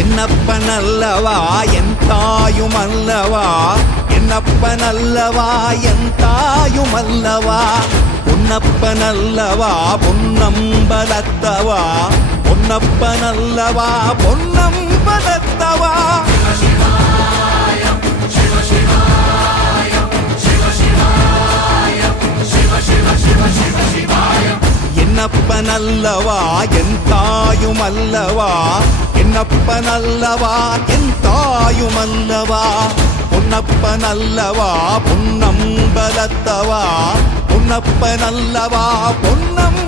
என்னப்பனல்லவா என் தாயுமல்லவா, என்னப்பனல்லவா என் தாயுமல்லவா, பொன்னப்பனல்லவா பொன்னம்பலத்தவா, பொன்னப்பனல்லவா பொன்னம்பலத்தவா. என்னப்பனல்லவா என் தாயுமல்லவா, என்னப்பனல்லவா என் தாயுமல்லவா, பொன்னப்பனல்லவா பொன்னம்பலத்தவா, பொன்னப்பனல்லவா பொன்னம்